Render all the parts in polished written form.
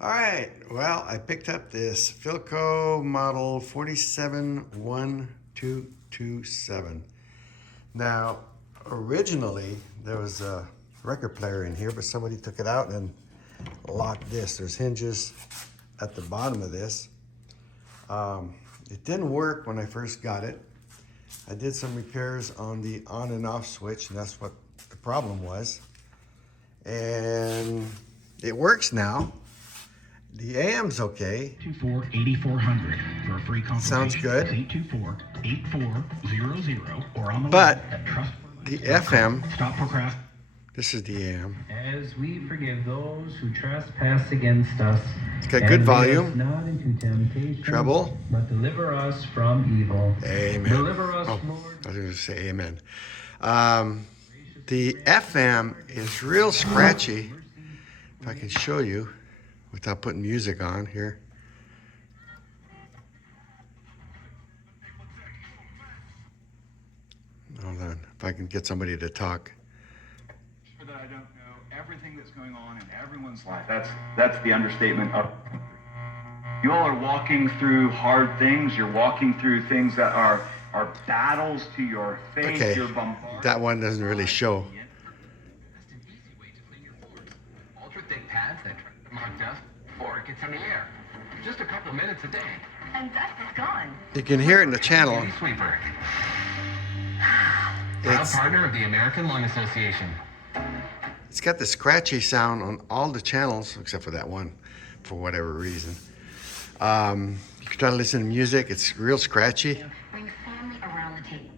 All right, well, I picked up this Philco model 471227. Now, originally, there was a record player in here, but somebody took it out and locked this. There's hinges at the bottom of this. It didn't work when I first got it. I did some repairs on the on and off switch, and that's what the problem was. And it works now. The AM's okay. 84-8400 for a free consultation. Sounds good. 824-8400 or on the But web at trust. the FM, Stop procrastinating. this is the AM. As we forgive those who trespass against us. It's got and good lead us volume. not into temptation, Treble. but deliver us from evil. Amen. Deliver us, Oh, Lord. I was going to say amen. The FM is real scratchy. If I can show you without putting music on here. Hold on, if I can get somebody to talk. That I don't know everything that's going on in everyone's life. That's the understatement of. You all are walking through hard things. You're walking through things that are battles to your faith. Okay, You're bombarded. that one doesn't really show. That's an easy way to clean your floors. Ultra thick pads that trap the mark dust before it gets in the air. Just a couple minutes a day. And dust is gone. You can hear it in the channel. Easy sweeper. Proud It's, partner of the American Lung Association. it's got the scratchy sound on all the channels except for that one, for whatever reason. You can try to listen to music. It's real scratchy. Bring family around the table.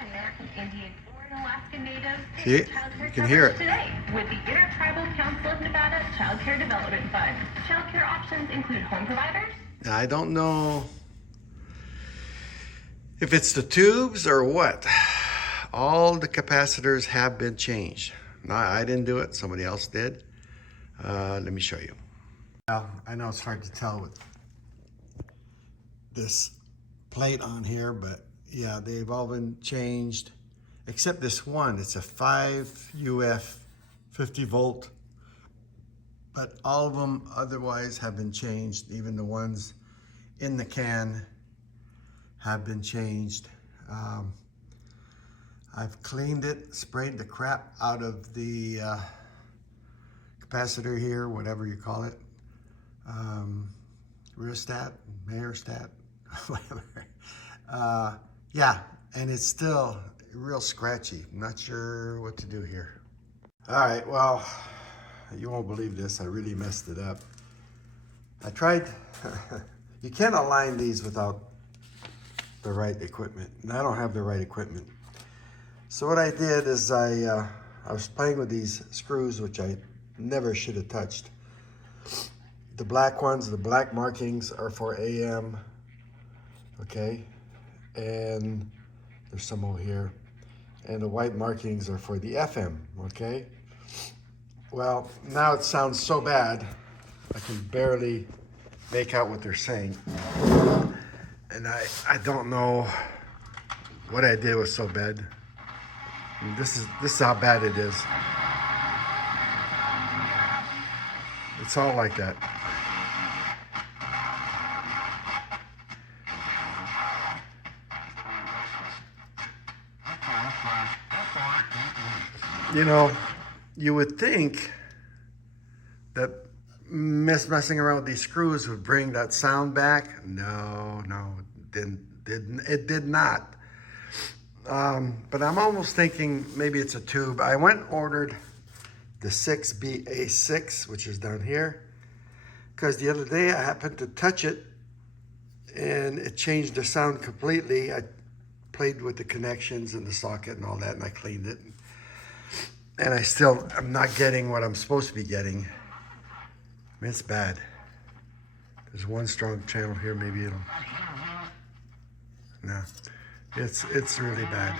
American Indian or an Alaskan Native. See it? You can hear it. Today, with the Intertribal Council of Nevada Child Care Development Fund. Child care options include home providers. Now, I don't know if it's the tubes or what. All the capacitors have been changed. No, I didn't do it. Somebody else did. Let me show you. Well, I know it's hard to tell with this plate on here, but yeah, they've all been changed, except this one. It's a 5 UF 50 volt, but all of them otherwise have been changed. Even the ones in the can have been changed. I've cleaned it, sprayed the crap out of the capacitor here, whatever you call it. Rheostat, Mayorstat, whatever. Yeah, and it's still real scratchy. I'm not sure what to do here. All right, well, you won't believe this. I really messed it up. I tried, you can't align these without the right equipment, and I don't have the right equipment. So what I did is I was playing with these screws, which I never should have touched. The black ones, the black markings are for AM, okay? And there's some over here. And the white markings are for the FM, okay? Well, now it sounds so bad, I can barely make out what they're saying. And I don't know what I did was so bad. I mean, this is how bad it is. It's all like that. You know, you would think that messing around with these screws would bring that sound back. No, it did not. But I'm almost thinking maybe it's a tube. I went and ordered the 6BA6, which is down here, because the other day I happened to touch it and it changed the sound completely. I played with the connections and the socket and all that, and I cleaned it. And I'm not getting what I'm supposed to be getting. I mean, it's bad. There's one strong channel here, maybe it'll, no, it's really bad.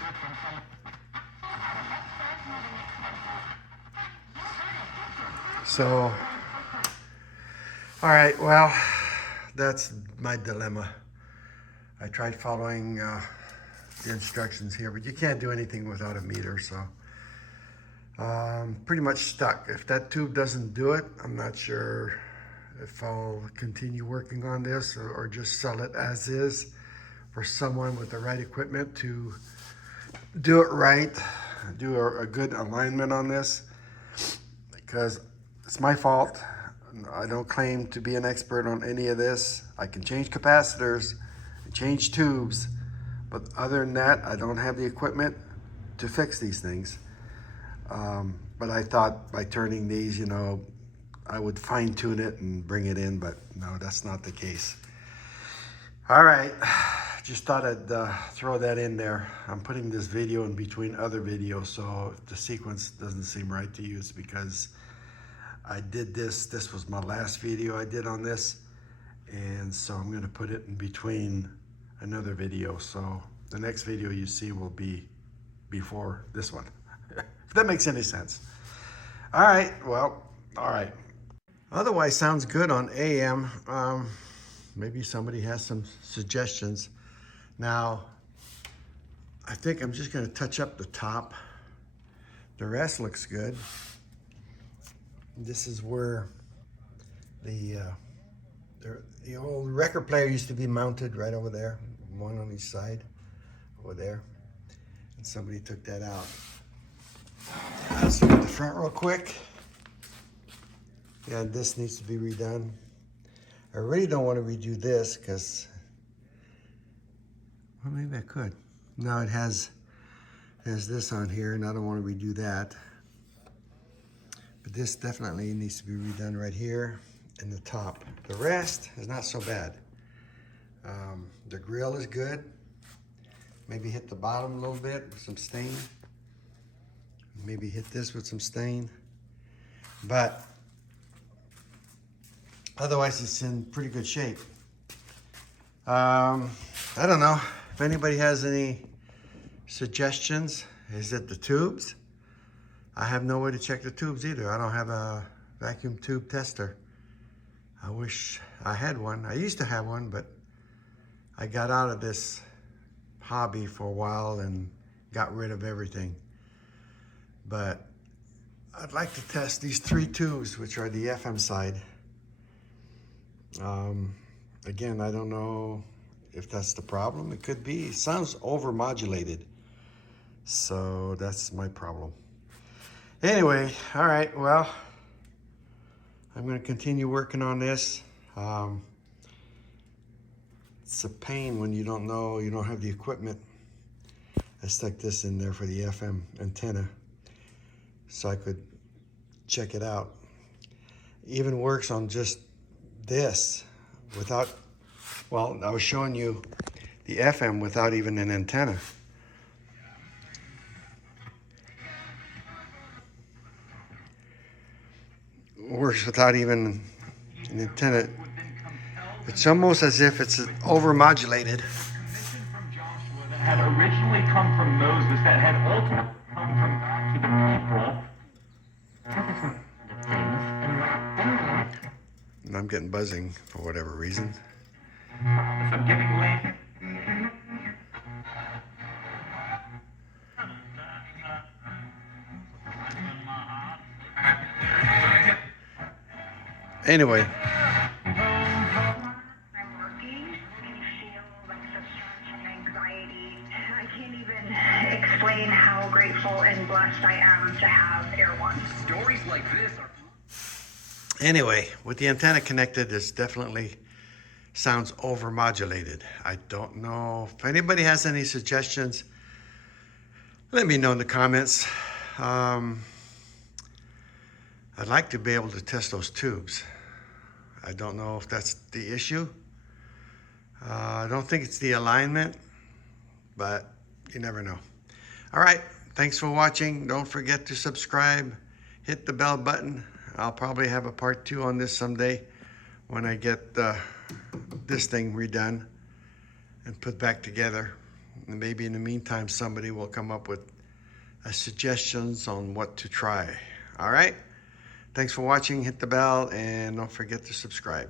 So All right, well, that's my dilemma. I tried following the instructions here, but you can't do anything without a meter, so pretty much stuck. If that tube doesn't do it, I'm not sure if I'll continue working on this or just sell it as is for someone with the right equipment to do it right, do a good alignment on this, because it's my fault. I don't claim to be an expert on any of this. I can change capacitors and change tubes, but other than that, I don't have the equipment to fix these things. But I thought by turning these, I would fine tune it and bring it in, but no, that's not the case. All right, just thought I'd throw that in there. I'm putting this video in between other videos, so if the sequence doesn't seem right to you, it's because I did this was my last video I did on this, and so I'm gonna put it in between another video. So the next video you see will be before this one, if that makes any sense. All right, well, all right. Otherwise, sounds good on AM. Maybe somebody has some suggestions. Now, I think I'm just gonna touch up the top. The rest looks good. This is where the old record player used to be mounted, right over there, one on each side, over there. And somebody took that out. Let's look at the front real quick. Yeah, this needs to be redone. I really don't want to redo this because, well, maybe I could. No, it has this on here, and I don't want to redo that. But this definitely needs to be redone right here in the top. The rest is not so bad. The grill is good. Maybe hit the bottom a little bit with some stain. Maybe hit this with some stain. But otherwise, it's in pretty good shape. I don't know if anybody has any suggestions. Is it the tubes? I have no way to check the tubes either. I don't have a vacuum tube tester. I wish I had one. I used to have one, but I got out of this hobby for a while and got rid of everything. But I'd like to test these 3 tubes, which are the FM side. Again, I don't know if that's the problem. It could be. It sounds overmodulated. So that's my problem. Anyway, all right, well, I'm going to continue working on this. It's a pain when you don't know, you don't have the equipment. I stuck this in there for the FM antenna so I could check it out. Even works on just this without, well, I was showing you the FM without even an antenna. Works without even an antenna. It's almost as if it's overmodulated. Had originally come from Moses, that had ultimately come from God to the people. And I'm getting buzzing for whatever reason. So giving way. Anyway. I'm working and feel like such stress and anxiety. I can't even explain how grateful and blessed I am to have Air One. Stories like this are... Anyway, with the antenna connected, this definitely sounds overmodulated. I don't know if anybody has any suggestions. Let me know in the comments. I'd like to be able to test those tubes. I don't know if that's the issue. I don't think it's the alignment, but you never know. All right, thanks for watching. Don't forget to subscribe, hit the bell button. I'll probably have a part 2 on this someday when I get this thing redone and put back together. And maybe in the meantime, somebody will come up with suggestions on what to try. All right? Thanks for watching. Hit the bell and don't forget to subscribe.